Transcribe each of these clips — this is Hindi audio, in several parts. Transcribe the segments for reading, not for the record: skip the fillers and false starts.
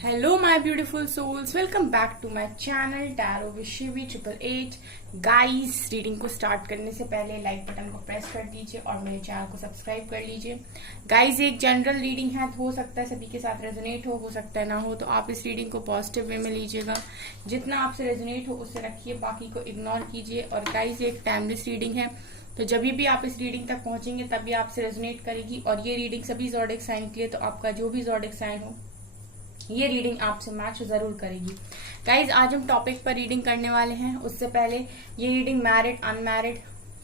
Hello my beautiful souls, welcome back to my channel tarot with Shivi 888। Guys, reading को स्टार्ट करने से पहले लाइक बटन को प्रेस कर दीजिए और मेरे चैनल को सब्सक्राइब कर लीजिए। गाइस, एक जनरल रीडिंग है, हो सकता है सभी के साथ रेजोनेट हो सकता है ना हो, तो आप इस रीडिंग को पॉजिटिव वे में लीजिएगा। जितना आपसे रेजोनेट हो उससे रखिए, बाकी को इग्नोर कीजिए। और गाइस, एक टाइमलेस रीडिंग है, तो जब भी आप इस रीडिंग तक पहुंचेंगे तभी आपसे रेजोनेट करेगी। और ये रीडिंग सभी ज़ोडिक साइन के लिए, तो आपका जो भी ज़ोडिक साइन हो ये रीडिंग आपसे मैच जरूर करेगी। गाइज, आज हम टॉपिक पर रीडिंग करने वाले हैं। उससे पहले ये रीडिंग मैरिड अनमैरिड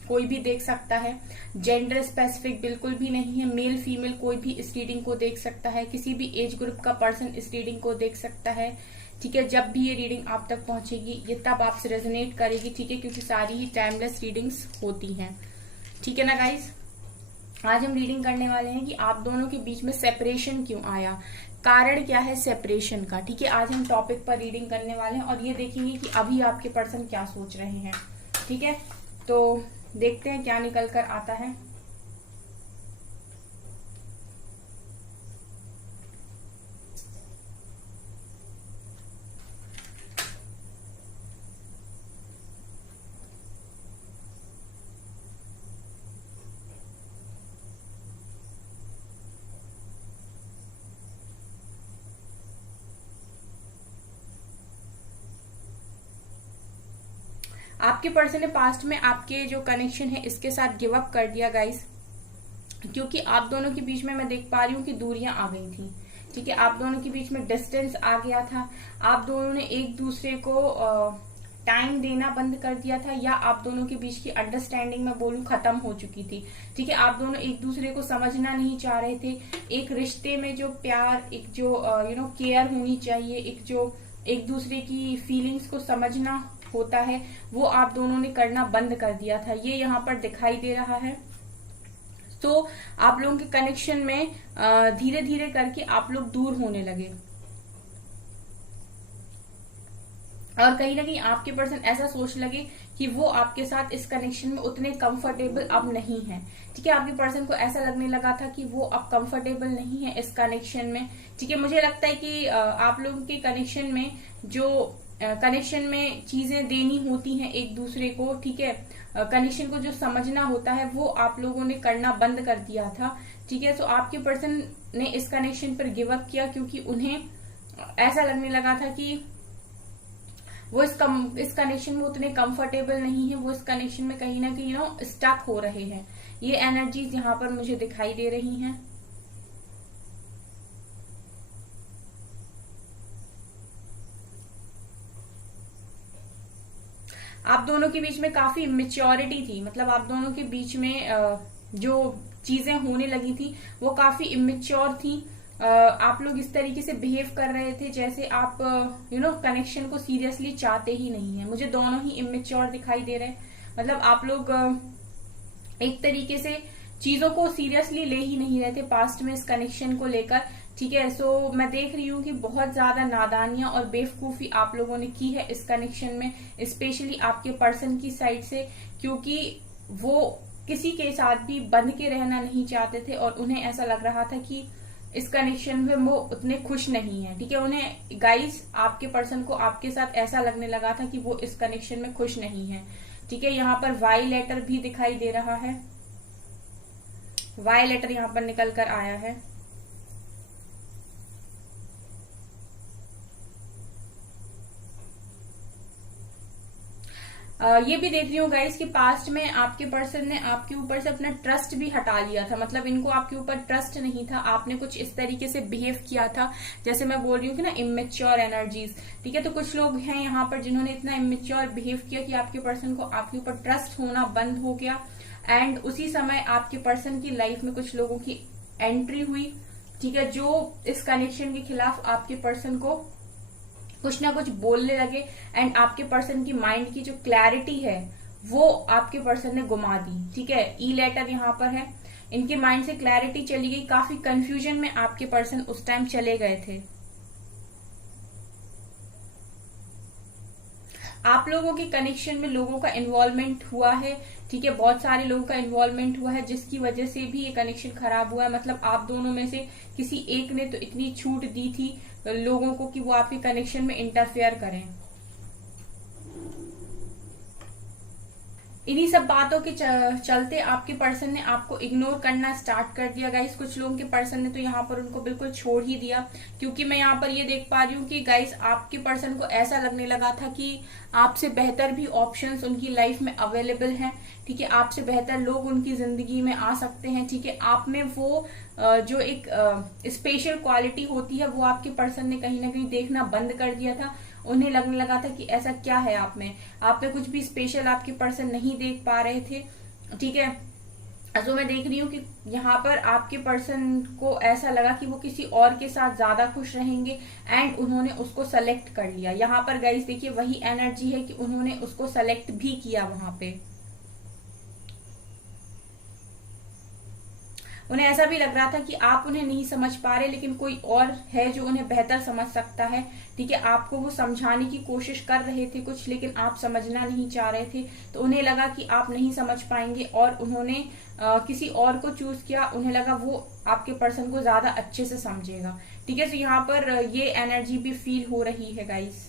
कोई भी देख सकता है, जेंडर स्पेसिफिक बिल्कुल भी नहीं है। मेल फीमेल कोई भी इस रीडिंग को देख सकता है, किसी भी एज ग्रुप का पर्सन इस रीडिंग को देख सकता है। ठीक है, जब भी ये रीडिंग आप तक पहुंचेगी ये तब आपसे रेजोनेट करेगी। ठीक है, क्योंकि सारी ही टाइमलेस रीडिंग्स होती हैं। ठीक है ना गाइज, आज हम रीडिंग करने वाले हैं कि आप दोनों के बीच में सेपरेशन क्यों आया, कारण क्या है सेपरेशन का। ठीक है, आज हम टॉपिक पर रीडिंग करने वाले हैं और ये देखेंगे कि अभी आपके पर्सन क्या सोच रहे हैं। ठीक है, तो देखते हैं क्या निकल कर आता है। आपके पर्सन ने पास्ट में आपके जो कनेक्शन है इसके साथ गिव अप कर दिया गाइस, क्योंकि आप दोनों के बीच में मैं देख पा रही हूँ कि दूरियां आ गई थी। ठीक है, आप दोनों के बीच में डिस्टेंस आ गया था। आप दोनों ने एक दूसरे को टाइम देना बंद कर दिया था, या आप दोनों के बीच की अंडरस्टैंडिंग मैं बोलूं खत्म हो चुकी थी। ठीक है, आप दोनों एक दूसरे को समझना नहीं चाह रहे थे। एक रिश्ते में जो प्यार, एक जो केयर होनी चाहिए, एक जो एक दूसरे की फीलिंग्स को समझना होता है, वो आप दोनों ने करना बंद कर दिया था। ये यहाँ पर दिखाई दे रहा है। तो आप लोगों के कनेक्शन में धीरे धीरे करके आप लोग दूर होने लगे, और कहीं ना कहीं आपके पर्सन ऐसा सोच लगे कि वो आपके साथ इस कनेक्शन में उतने कंफर्टेबल अब नहीं है। ठीक है, आपके पर्सन को ऐसा लगने लगा था कि वो अब कंफर्टेबल नहीं है इस कनेक्शन में। ठीक है, मुझे लगता है कि आप लोगों के कनेक्शन में जो कनेक्शन में चीजें देनी होती हैं एक दूसरे को, ठीक है, कनेक्शन को जो समझना होता है वो आप लोगों ने करना बंद कर दिया था। ठीक है, तो आपके पर्सन ने इस कनेक्शन पर गिव अप किया, क्योंकि उन्हें ऐसा लगने लगा था कि वो इस कनेक्शन में उतने कंफर्टेबल नहीं है, वो इस कनेक्शन में कहीं ना कहीं स्टक हो रहे हैं। ये एनर्जीज यहाँ पर मुझे दिखाई दे रही हैं। आप दोनों के बीच में काफी इमेच्योरिटी थी, मतलब आप दोनों के बीच में जो चीजें होने लगी थी वो काफी इमेच्योर थी। आप लोग इस तरीके से बिहेव कर रहे थे जैसे आप कनेक्शन को सीरियसली चाहते ही नहीं है। मुझे दोनों ही इमेच्योर दिखाई दे रहे हैं, मतलब आप लोग एक तरीके से चीजों को सीरियसली ले ही नहीं रहे थे पास्ट में इस कनेक्शन को लेकर। ठीक है, सो मैं देख रही हूँ कि बहुत ज्यादा नादानियां और बेवकूफी आप लोगों ने की है इस कनेक्शन में, स्पेशली आपके पर्सन की साइड से, क्योंकि वो किसी के साथ भी बंध के रहना नहीं चाहते थे और उन्हें ऐसा लग रहा था कि इस कनेक्शन में वो उतने खुश नहीं है। ठीक है, उन्हें गाइस आपके पर्सन को आपके साथ ऐसा लगने लगा था कि वो इस कनेक्शन में खुश नहीं है। ठीक है, यहाँ पर वाई लेटर भी दिखाई दे रहा है, वाई लेटर यहाँ पर निकल कर आया है। ये भी देख रही हूँ गाइस कि पास्ट में आपके पर्सन ने आपके ऊपर से अपना ट्रस्ट भी हटा लिया था, मतलब इनको आपके ऊपर ट्रस्ट नहीं था। आपने कुछ इस तरीके से बिहेव किया था, जैसे मैं बोल रही हूँ कि ना इमेच्योर एनर्जीज। ठीक है, तो कुछ लोग हैं यहाँ पर जिन्होंने इतना इमेच्योर बिहेव किया कि आपके पर्सन को आपके ऊपर ट्रस्ट होना बंद हो गया। एंड उसी समय आपके पर्सन की लाइफ में कुछ लोगों की एंट्री हुई, ठीक है, जो इस कनेक्शन के खिलाफ आपके पर्सन को कुछ ना कुछ बोलने लगे। एंड आपके पर्सन की माइंड की जो क्लैरिटी है वो आपके पर्सन ने गुमा दी। ठीक है, ई लेटर यहाँ पर है, इनके माइंड से क्लैरिटी चली गई, काफी कंफ्यूजन में आपके पर्सन उस टाइम चले गए थे। आप लोगों के कनेक्शन में लोगों का इन्वॉल्वमेंट हुआ है, ठीक है, बहुत सारे लोगों का इन्वॉल्वमेंट हुआ है, जिसकी वजह से भी ये कनेक्शन खराब हुआ है। मतलब आप दोनों में से किसी एक ने तो इतनी छूट दी थी लोगों को कि वो आपके कनेक्शन में इंटरफेयर करें। इन्हीं सब बातों के चलते आपके पर्सन ने आपको इग्नोर करना स्टार्ट कर दिया गाइस। कुछ लोगों के पर्सन ने तो यहाँ पर उनको बिल्कुल छोड़ ही दिया, क्योंकि मैं यहाँ पर ये देख पा रही हूँ कि गाइस आपके पर्सन को ऐसा लगने लगा था कि आपसे बेहतर भी ऑप्शंस उनकी लाइफ में अवेलेबल हैं, ठीक है, आपसे बेहतर लोग उनकी जिंदगी में आ सकते हैं, ठीक है। आप में वो जो एक स्पेशल क्वालिटी होती है वो आपके पर्सन ने कहीं ना कहीं देखना बंद कर दिया था। उन्हें लगने लगा था कि ऐसा क्या है आप में कुछ भी स्पेशल आपके पर्सन नहीं देख पा रहे थे, ठीक है। तो मैं देख रही हूँ कि यहाँ पर आपके पर्सन को ऐसा लगा कि वो किसी और के साथ ज्यादा खुश रहेंगे एंड उन्होंने उसको सेलेक्ट कर लिया। यहाँ पर गाइस देखिए वही एनर्जी है कि उन्होंने उसको सेलेक्ट भी किया। वहां पे उन्हें ऐसा भी लग रहा था कि आप उन्हें नहीं समझ पा रहे, लेकिन कोई और है जो उन्हें बेहतर समझ सकता है, ठीक है। आपको वो समझाने की कोशिश कर रहे थे कुछ, लेकिन आप समझना नहीं चाह रहे थे, तो उन्हें लगा कि आप नहीं समझ पाएंगे और उन्होंने किसी और को चूज किया। उन्हें लगा वो आपके पर्सन को ज्यादा अच्छे से समझेगा, ठीक है। तो यहाँ पर ये एनर्जी भी फील हो रही है गाइस।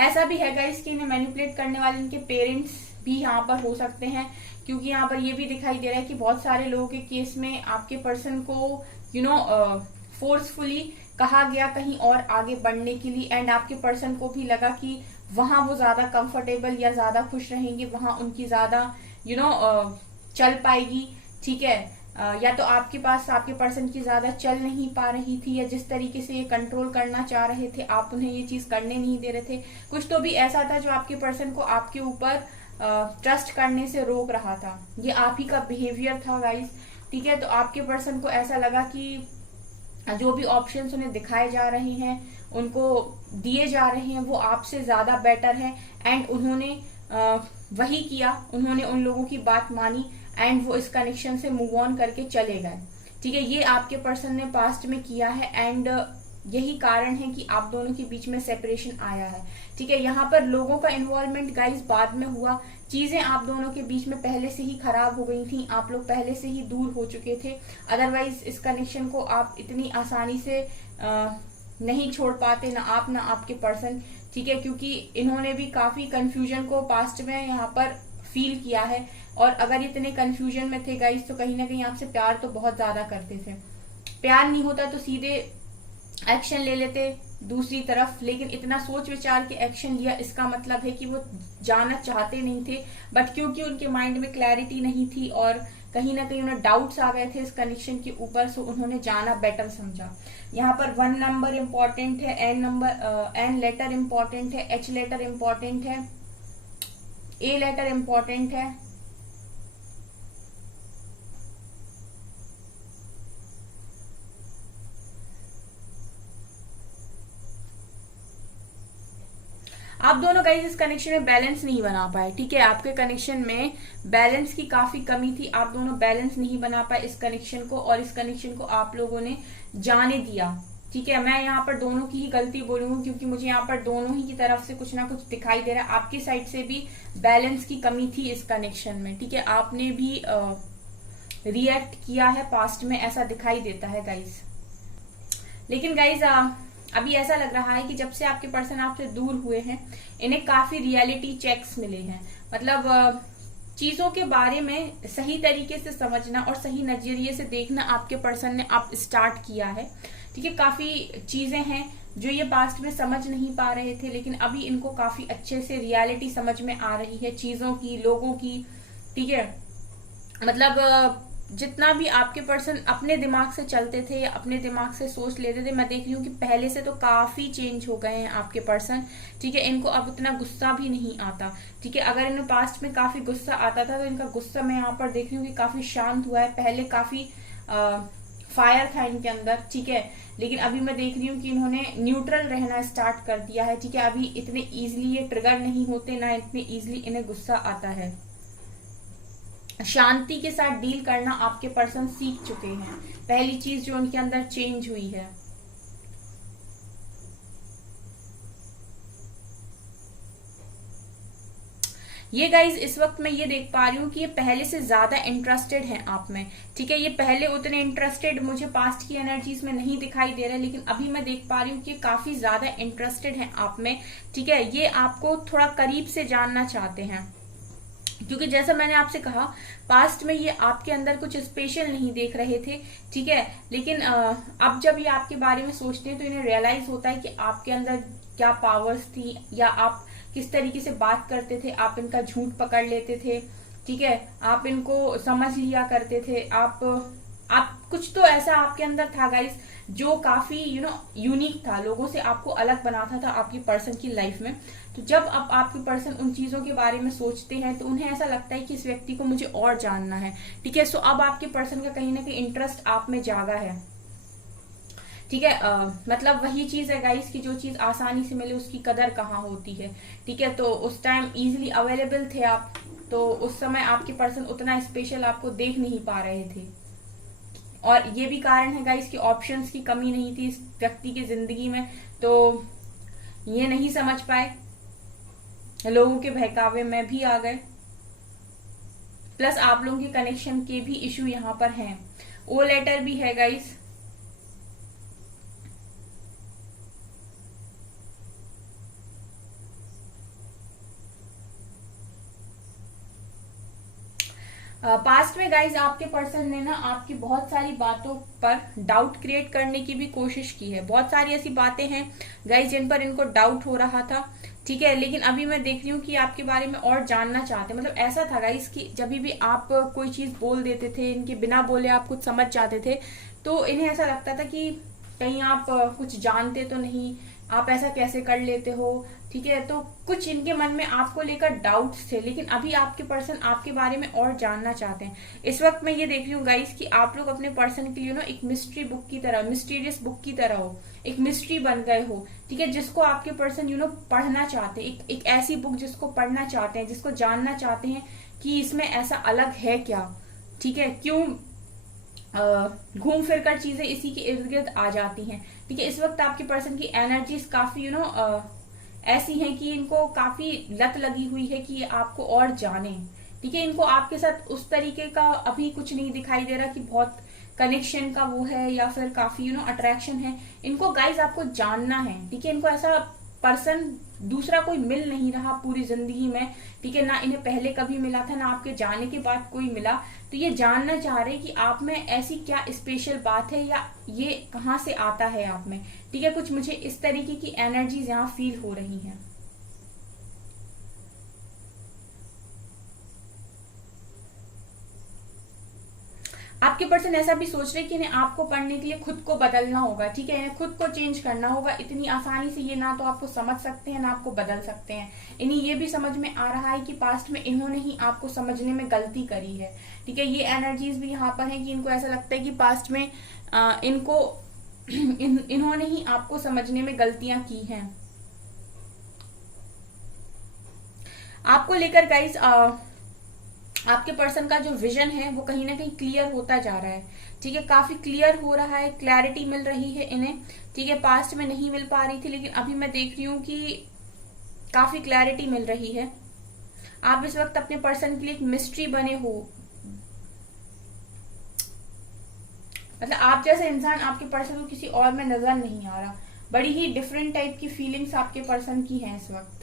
ऐसा भी है गाइस कि इन्हें मैनिपुलेट करने वाले इनके पेरेंट्स भी यहाँ पर हो सकते हैं, क्योंकि यहाँ पर ये भी दिखाई दे रहा है कि बहुत सारे लोगों के केस में आपके पर्सन को फोर्सफुली कहा गया कहीं और आगे बढ़ने के लिए, एंड आपके पर्सन को भी लगा कि वहां वो ज्यादा कंफर्टेबल या ज्यादा खुश रहेंगे, वहां उनकी ज्यादा चल पाएगी, ठीक है। या तो आपके पास आपके पर्सन की ज्यादा चल नहीं पा रही थी, या जिस तरीके से ये कंट्रोल करना चाह रहे थे आप उन्हें ये चीज करने नहीं दे रहे थे। कुछ तो भी ऐसा था जो आपके पर्सन को आपके ऊपर ट्रस्ट करने से रोक रहा था। ये आप ही का बिहेवियर था गाइस, ठीक है। तो आपके पर्सन को ऐसा लगा कि जो भी ऑप्शंस उन्हें दिखाए जा रहे हैं, उनको दिए जा रहे हैं, वो आपसे ज्यादा बेटर है, एंड उन्होंने वही किया। उन्होंने उन लोगों की बात मानी एंड वो इस कनेक्शन से मूव ऑन करके चले गए, ठीक है। ये आपके पर्सन ने पास्ट में किया है एंड यही कारण है कि आप दोनों के बीच में सेपरेशन आया है, ठीक है। यहाँ पर लोगों का इन्वॉल्वमेंट गाइस बाद में हुआ। चीजें आप दोनों के बीच में पहले से ही खराब हो गई थी, आप लोग पहले से ही दूर हो चुके थे। अदरवाइज इस कनेक्शन को आप इतनी आसानी से नहीं छोड़ पाते, ना आप ना आपके पर्सन, ठीक है, क्योंकि इन्होंने भी काफी कंफ्यूजन को पास्ट में यहाँ पर फील किया है। और अगर इतने कंफ्यूजन में थे गाइस तो कहीं ना कहीं आपसे प्यार तो बहुत ज्यादा करते थे। प्यार नहीं होता तो सीधे एक्शन ले लेते दूसरी तरफ, लेकिन इतना सोच विचार के एक्शन लिया, इसका मतलब है कि वो जाना चाहते नहीं थे, बट क्योंकि उनके माइंड में क्लैरिटी नहीं थी और कहीं ना कहीं उन्हें डाउट्स आ गए थे इस कनेक्शन के ऊपर, सो उन्होंने जाना बेटर समझा। यहाँ पर 1 नंबर इम्पोर्टेंट है, एन लेटर इम्पोर्टेंट है, एच लेटर इम्पोर्टेंट है, ए लेटर इम्पोर्टेंट है, आप दोनों गाइस इस कनेक्शन में बैलेंस नहीं बना पाए, ठीक है। आपके कनेक्शन में बैलेंस की काफी कमी थी, आप दोनों बैलेंस नहीं बना पाए इस कनेक्शन को, और इस कनेक्शन को आप लोगों ने जाने दिया, ठीक है। मैं यहाँ पर दोनों की ही गलती बोलूंगी, क्योंकि मुझे यहाँ पर दोनों ही की तरफ से कुछ ना कुछ दिखाई दे रहा है। आपकी साइड से भी बैलेंस की कमी थी इस कनेक्शन में, ठीक है। आपने भी रिएक्ट किया है पास्ट में, ऐसा दिखाई देता है गाइस। लेकिन गाइस अभी ऐसा लग रहा है कि जब से आपके पर्सन आपसे दूर हुए हैं, इन्हें काफी रियलिटी चेक्स मिले हैं। मतलब चीजों के बारे में सही तरीके से समझना और सही नजरिए से देखना आपके पर्सन ने आप स्टार्ट किया है, ठीक है। काफी चीजें हैं जो ये पास्ट में समझ नहीं पा रहे थे, लेकिन अभी इनको काफी अच्छे से रियलिटी समझ में आ रही है चीजों की, लोगों की, ठीक है। मतलब जितना भी आपके पर्सन अपने दिमाग से चलते थे या अपने दिमाग से सोच लेते थे, मैं देख रही हूँ कि पहले से तो काफी चेंज हो गए हैं आपके पर्सन, ठीक है। इनको अब इतना गुस्सा भी नहीं आता, ठीक है। अगर इन्हें पास्ट में काफी गुस्सा आता था तो इनका गुस्सा मैं यहाँ पर देख रही हूँ कि काफी शांत हुआ है। पहले काफी फायर था इनके अंदर, ठीक है, लेकिन अभी मैं देख रही हूँ कि इन्होंने न्यूट्रल रहना स्टार्ट कर दिया है, ठीक है। अभी इतने इजिली ये ट्रिगर नहीं होते, ना इतने इजिली इन्हें गुस्सा आता है। शांति के साथ डील करना आपके पर्सन सीख चुके हैं। पहली चीज जो उनके अंदर चेंज हुई है। ये गाइज इस वक्त मैं ये देख पा रही हूँ कि ये पहले से ज्यादा इंटरेस्टेड हैं आप में। ठीक है, ये पहले उतने इंटरेस्टेड मुझे पास्ट की एनर्जीज में नहीं दिखाई दे रहे, लेकिन अभी मैं देख पा रही हूँ कि काफी ज्यादा इंटरेस्टेड हैं आप में। ठीक है, ये आपको थोड़ा करीब से जानना चाहते हैं, क्योंकि जैसा मैंने आपसे कहा पास्ट में ये आपके अंदर कुछ स्पेशल नहीं देख रहे थे। ठीक है, लेकिन अब जब ये आपके बारे में सोचते हैं तो इन्हें रियलाइज होता है कि आपके अंदर क्या पावर्स थी, या आप किस तरीके से बात करते थे। आप इनका झूठ पकड़ लेते थे। ठीक है, आप इनको समझ लिया करते थे। आप कुछ तो ऐसा आपके अंदर था गाइस जो काफी यूनिक था, लोगों से आपको अलग बनाता था आपकी पर्सन की लाइफ में। तो जब अब आपके पर्सन उन चीजों के बारे में सोचते हैं तो उन्हें ऐसा लगता है कि इस व्यक्ति को मुझे और जानना है। ठीक है, सो अब आपके पर्सन का कहीं ना कहीं इंटरेस्ट आप में जागा है। ठीक है, मतलब वही चीज है गाइस कि जो चीज आसानी से मिले उसकी कदर कहाँ होती है। ठीक है, तो उस टाइम इजीली अवेलेबल थे आप, तो उस समय आपके पर्सन उतना स्पेशल आपको देख नहीं पा रहे थे। और ये भी कारण है गाइस कि ऑप्शंस की कमी नहीं थी इस व्यक्ति की जिंदगी में, तो ये नहीं समझ पाए, लोगों के बहकावे में भी आ गए। प्लस आप लोगों के कनेक्शन के भी इशू यहाँ पर हैं। ओ लेटर भी है गाइस। पास्ट में गाइज आपके पर्सन ने ना आपकी बहुत सारी बातों पर डाउट क्रिएट करने की भी कोशिश की है। बहुत सारी ऐसी बातें हैं गाइज जिन पर इनको डाउट हो रहा था। ठीक है, लेकिन अभी मैं देख रही हूँ कि आपके बारे में और जानना चाहते हैं। मतलब ऐसा था गाइज कि जब भी आप कोई चीज बोल देते थे, इनके बिना बोले आप कुछ समझ जाते थे, तो इन्हें ऐसा लगता था कि कहीं आप कुछ जानते तो नहीं, आप ऐसा कैसे कर लेते हो। ठीक है, तो कुछ इनके मन में आपको लेकर डाउट्स थे, लेकिन अभी आपके पर्सन आपके बारे में और जानना चाहते हैं। इस वक्त मैं ये देख रही हूँ गाइस कि आप लोग अपने पर्सन के लिए ना एक मिस्ट्री बुक की तरह, मिस्टीरियस बुक की तरह हो, एक मिस्ट्री बन गए हो। ठीक है, जिसको आपके पर्सन पढ़ना चाहते हैं, एक ऐसी बुक जिसको पढ़ना चाहते हैं, जिसको जानना चाहते हैं कि इसमें ऐसा अलग है क्या। ठीक है, क्यों घूम फिर कर चीजें इसी के इर्द गिर्द आ जाती हैं। ठीक है, इस वक्त आपके पर्सन की एनर्जीज काफी ऐसी हैं कि इनको काफी लत लगी हुई है कि ये आपको और जाने। ठीक है, इनको आपके साथ उस तरीके का अभी कुछ नहीं दिखाई दे रहा कि बहुत कनेक्शन का वो है या फिर काफी अट्रैक्शन है। इनको गाइज आपको जानना है। ठीक है, इनको ऐसा पर्सन दूसरा कोई मिल नहीं रहा पूरी जिंदगी में। ठीक है, ना इन्हें पहले कभी मिला था, ना आपके जाने के बाद कोई मिला। तो ये जानना चाह रहे कि आप में ऐसी क्या स्पेशल बात है, या ये कहाँ से आता है आप में। ठीक है, कुछ मुझे इस तरीके की एनर्जीज यहाँ फील हो रही हैं। आपके पर्सन ऐसा भी सोच रहे कि इन्हें आपको पढ़ने के लिए खुद को बदलना होगा। ठीक है, इन्हें खुद को चेंज करना होगा। इतनी आसानी से ये ना तो आपको समझ सकते हैं, ना आपको बदल सकते हैं। इन्हें ये भी समझ में आ रहा है कि पास्ट में इन्होंने ही आपको समझने में गलती करी है। ठीक है, ये एनर्जीज भी यहाँ पर है कि इनको ऐसा लगता है कि पास्ट में इन्होंने ही आपको समझने में गलतियां की हैं। आपको लेकर गाइस आपके पर्सन का जो विजन है वो कहीं ना कहीं क्लियर होता जा रहा है। ठीक है, काफी क्लियर हो रहा है, क्लैरिटी मिल रही है इन्हें। ठीक है, पास्ट में नहीं मिल पा रही थी, लेकिन अभी मैं देख रही हूँ कि काफी क्लैरिटी मिल रही है। आप इस वक्त अपने पर्सन के लिए एक मिस्ट्री बने हो। मतलब आप जैसा इंसान आपके पर्सन को किसी और में नजर नहीं आ रहा। बड़ी ही डिफरेंट टाइप की फीलिंग्स आपके पर्सन की हैं इस वक्त।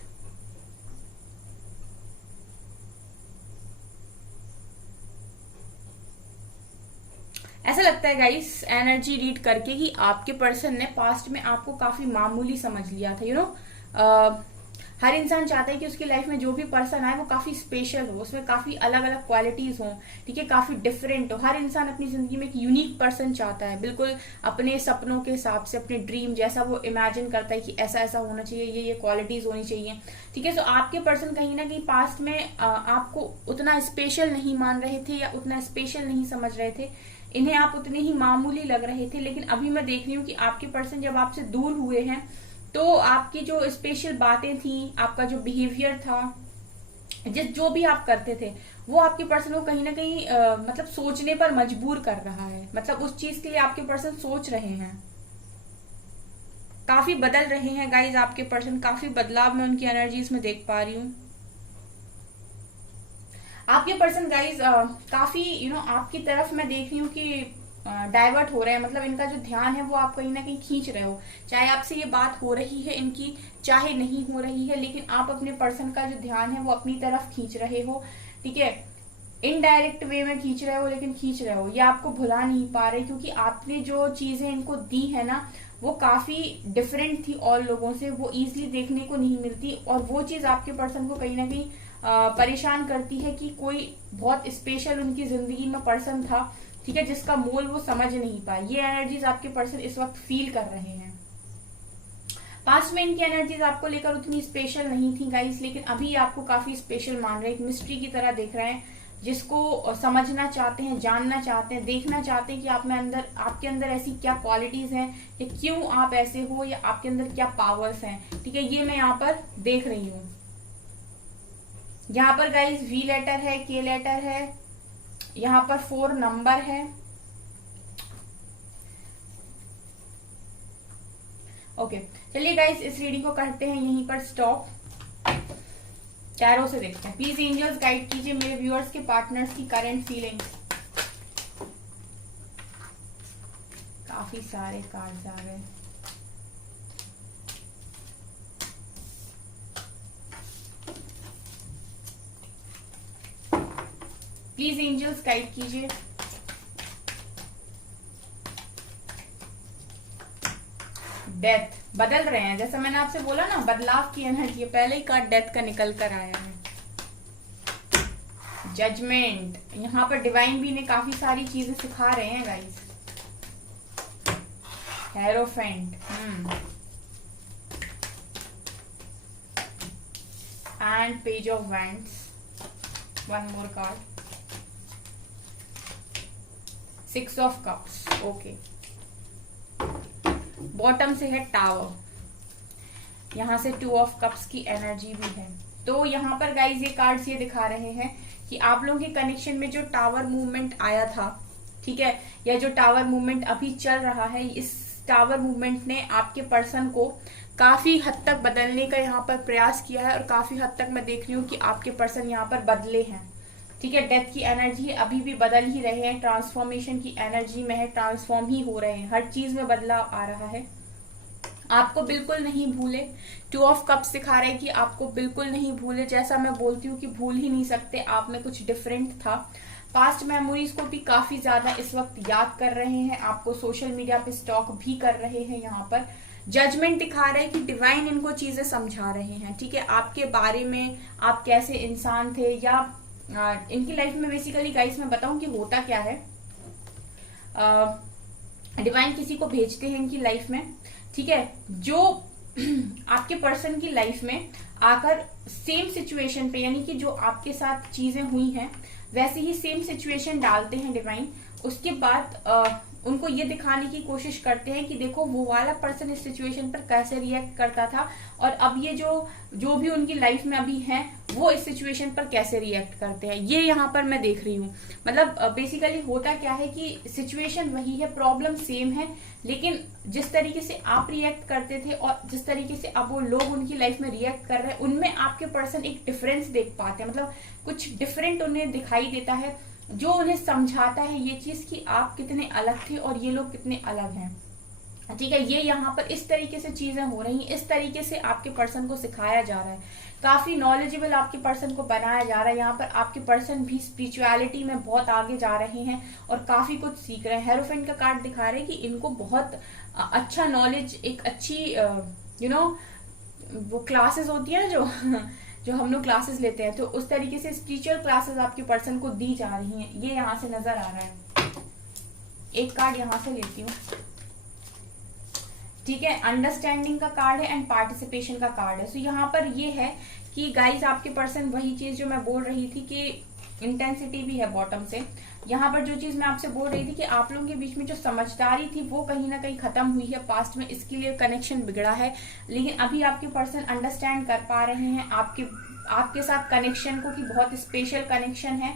ऐसा लगता है गाइस एनर्जी रीड करके कि आपके पर्सन ने पास्ट में आपको काफी मामूली समझ लिया था। हर इंसान चाहता है कि उसकी लाइफ में जो भी पर्सन आए वो काफी स्पेशल हो, उसमें काफी अलग अलग क्वालिटीज हो। ठीक है, काफी डिफरेंट हो। हर इंसान अपनी जिंदगी में एक यूनिक पर्सन चाहता है, बिल्कुल अपने सपनों के हिसाब से, अपने ड्रीम जैसा वो इमेजिन करता है कि ऐसा ऐसा होना चाहिए, ये क्वालिटीज होनी चाहिए। ठीक है, तो आपके पर्सन कहीं ना कहीं पास्ट में आपको उतना स्पेशल नहीं मान रहे थे, या उतना स्पेशल नहीं समझ रहे थे। इन्हें आप उतने ही मामूली लग रहे थे। लेकिन अभी मैं देख रही हूँ कि आपके पर्सन जब आपसे दूर हुए हैं तो आपकी जो स्पेशल बातें थी, आपका जो बिहेवियर था, जो भी आप करते थे वो आपके पर्सन को कहीं ना कहीं मतलब सोचने पर मजबूर कर रहा है। मतलब उस चीज के लिए आपके पर्सन सोच रहे हैं, काफी बदल रहे हैं गाइज आपके पर्सन, काफी बदलाव मैं उनकी एनर्जीज में देख पा रही हूँ। आपके पर्सन गाइज काफी आपकी तरफ मैं देख रही हूँ कि डाइवर्ट हो रहे हैं। मतलब इनका जो ध्यान है वो आप कहीं ना कहीं खींच रहे हो, चाहे आपसे ये बात हो रही है इनकी, चाहे नहीं हो रही है, लेकिन आप अपने पर्सन का जो ध्यान है वो अपनी तरफ खींच रहे हो। ठीक है, इनडायरेक्ट वे में खींच रहे हो, लेकिन खींच रहे हो। ये आपको भुला नहीं पा रहे, क्योंकि आपने जो चीजें इनको दी है ना वो काफी डिफरेंट थी और लोगों से, वो इजिली देखने को नहीं मिलती। और वो चीज आपके पर्सन को कहीं ना कहीं परेशान करती है कि कोई बहुत स्पेशल उनकी जिंदगी में पर्सन था, ठीक है, जिसका मोल वो समझ नहीं पाए। ये एनर्जीज आपके पर्सन इस वक्त फील कर रहे हैं। पास्ट में इनकी एनर्जीज आपको लेकर उतनी स्पेशल नहीं थी गाइस, लेकिन अभी आपको काफी स्पेशल मान रहे हैं, एक मिस्ट्री की तरह देख रहे हैं, जिसको समझना चाहते हैं, जानना चाहते हैं, देखना चाहते हैं कि आपके अंदर ऐसी क्या क्वालिटीज हैं, या क्यों आप ऐसे हो, या आपके अंदर क्या पावर्स हैं। ठीक है, ये मैं यहाँ पर देख रही हूँ। यहाँ पर गाइस वी लेटर है, के लेटर है, यहाँ पर 4 नंबर है। ओके, चलिए गाइस इस रीडिंग को करते हैं यहीं पर स्टॉप। टैरो से देखते हैं। प्लीज एंजल्स गाइड कीजिए मेरे व्यूअर्स के पार्टनर्स की करंट फीलिंग्स। काफी सारे कार्ड्स आ गए। प्लीज एंजल्स गाइड कीजिए। डेथ, बदल रहे हैं, जैसा मैंने आपसे बोला ना बदलाव की एनर्जी है। पहले ही कार्ड डेथ का निकल कर आया है। जजमेंट, यहाँ पर डिवाइन भी ने काफी सारी चीजें सिखा रहे हैं guys. Hierophant and page of wands. One more card, 6 of cups. Okay, bottom से है टावर, यहाँ से 2 ऑफ कप्स की एनर्जी भी है। तो यहाँ पर गाइज ये कार्ड्स ये दिखा रहे हैं कि आप लोगों के कनेक्शन में जो टावर मूवमेंट आया था, ठीक है, या जो टावर मूवमेंट अभी चल रहा है, इस टावर मूवमेंट ने आपके पर्सन को काफी हद तक बदलने का यहाँ पर प्रयास किया है। और काफी हद तक मैं देख रही हूँ कि आपके पर्सन यहाँ पर बदले हैं। ठीक है, डेथ की एनर्जी अभी भी बदल ही रहे हैं, ट्रांसफॉर्मेशन की एनर्जी में है, ट्रांसफॉर्म ही हो रहे हैं, हर चीज में बदलाव आ रहा है। आपको बिल्कुल नहीं भूले। 2 ऑफ कप्स सिखा रहे हैं कि आपको बिल्कुल नहीं भूले। जैसा मैं बोलती हूँ कि भूल ही नहीं सकते, आप में कुछ डिफरेंट था। पास्ट मेमोरीज को भी काफी ज्यादा इस वक्त याद कर रहे हैं, आपको सोशल मीडिया पे स्टॉक भी कर रहे हैं। यहाँ पर जजमेंट दिखा रहे हैं कि डिवाइन इनको चीजें समझा रहे हैं। ठीक है, आपके बारे में, आप कैसे इंसान थे, या इनकी लाइफ में बेसिकली गाइस मैं बताऊं कि होता क्या है। डिवाइन किसी को भेजते हैं इनकी लाइफ में, ठीक है, जो आपके पर्सन की लाइफ में आकर सेम सिचुएशन पे, यानी कि जो आपके साथ चीजें हुई हैं वैसे ही सेम सिचुएशन डालते हैं डिवाइन। उसके बाद उनको ये दिखाने की कोशिश करते हैं कि देखो वो वाला पर्सन इस सिचुएशन पर कैसे रिएक्ट करता था, और अब ये जो भी उनकी लाइफ में अभी हैं वो इस सिचुएशन पर कैसे रिएक्ट करते हैं। ये यहाँ पर मैं देख रही हूँ। मतलब बेसिकली होता क्या है कि सिचुएशन वही है, प्रॉब्लम सेम है, लेकिन जिस तरीके से आप रिएक्ट करते थे और जिस तरीके से अब वो लोग उनकी लाइफ में रिएक्ट कर रहे हैं, उनमें आपके पर्सन एक डिफरेंस देख पाते हैं। मतलब कुछ डिफरेंट उन्हें दिखाई देता है, जो उन्हें समझाता है ये चीज कि आप कितने अलग थे और ये लोग कितने अलग हैं। ठीक है, ये यहाँ पर इस तरीके से चीजें हो रही हैं, इस तरीके से आपके पर्सन को सिखाया जा रहा है, काफी नॉलेजेबल आपके पर्सन को बनाया जा रहा है। यहाँ पर आपके पर्सन भी स्पिरिचुअलिटी में बहुत आगे जा रहे हैं और काफी कुछ सीख रहे हैं। हेरोफेंट का कार्ड दिखा रहे हैं कि इनको बहुत अच्छा नॉलेज, एक अच्छी वो क्लासेस होती है ना जो हम लोग क्लासेस लेते हैं, तो उस तरीके से स्पिरिचुअल क्लासेस आपके पर्सन को दी जा रही हैं। ये यहाँ से नजर आ रहा है। एक कार्ड यहाँ से लेती हूँ, ठीक है, अंडरस्टैंडिंग का कार्ड है एंड पार्टिसिपेशन का कार्ड है। सो यहाँ पर ये है कि गाइज आपके पर्सन, वही चीज जो मैं बोल रही थी कि इंटेंसिटी भी है बॉटम से। यहाँ पर जो चीज मैं आपसे बोल रही थी कि आप लोगों के बीच में जो समझदारी थी वो कहीं ना कहीं खत्म हुई है पास्ट में, इसके लिए कनेक्शन बिगड़ा है। लेकिन अभी आपके पर्सन अंडरस्टैंड कर पा रहे हैं, आपके आपके साथ कनेक्शन को कि बहुत स्पेशल कनेक्शन है,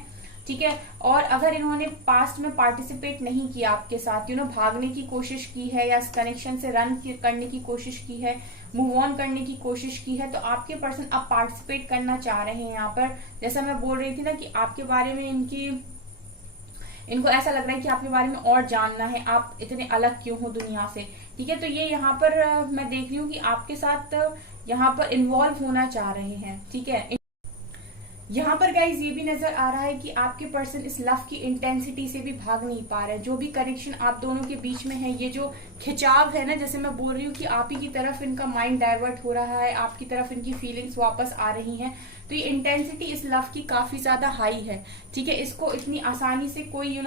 ठीक है। और अगर इन्होंने पास्ट में पार्टिसिपेट नहीं किया आपके साथ, भागने की कोशिश की है या इस कनेक्शन से रन करने की कोशिश की है, मूव ऑन करने की कोशिश की है, तो आपके पर्सन अब पार्टिसिपेट करना चाह रहे हैं यहाँ पर। जैसा मैं बोल रही थी ना कि आपके बारे में इनको ऐसा लग रहा है कि आपके बारे में और जानना है, आप इतने अलग क्यों हो दुनिया से, ठीक है। तो ये यहाँ पर मैं देख रही हूँ कि आपके साथ यहाँ पर इन्वॉल्व होना चाह रहे हैं, ठीक है। यहाँ पर गाइज ये भी नजर आ रहा है कि आपके पर्सन इस लव की इंटेंसिटी से भी भाग नहीं पा रहे। जो भी कनेक्शन आप दोनों के बीच में है, ये जो खिंचाव है ना, जैसे मैं बोल रही हूँ कि आप ही की तरफ इनका माइंड डाइवर्ट हो रहा है, आपकी तरफ इनकी फीलिंग्स वापस आ रही हैं, तो ये इंटेंसिटी इस लव की काफी ज्यादा हाई है, ठीक है। इसको इतनी आसानी से कोई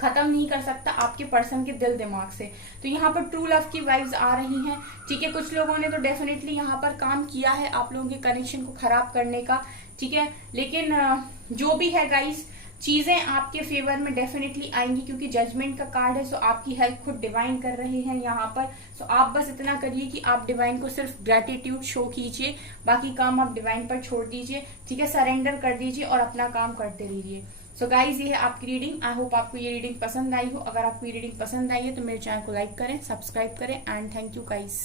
खत्म नहीं कर सकता आपके पर्सन के दिल दिमाग से। तो यहाँ पर ट्रू लव की वाइब्स आ रही हैं, ठीक है। कुछ लोगों ने तो डेफिनेटली यहाँ पर काम किया है आप लोगों के कनेक्शन को खराब करने का, ठीक है। लेकिन जो भी है गाइस, चीजें आपके फेवर में डेफिनेटली आएंगी, क्योंकि जजमेंट का कार्ड है। सो आपकी हेल्प खुद डिवाइन कर रहे हैं यहाँ पर। सो आप बस इतना करिए कि आप डिवाइन को सिर्फ ग्रेटिट्यूड शो कीजिए, बाकी काम आप डिवाइन पर छोड़ दीजिए, ठीक है। सरेंडर कर दीजिए और अपना काम करते रहिए। सो गाइज ये है आपकी रीडिंग। आई होप आपको ये रीडिंग पसंद आई हो। अगर आपको ये रीडिंग पसंद आई है तो मेरे चैनल को लाइक करें, सब्सक्राइब करें एंड थैंक यू गाइज।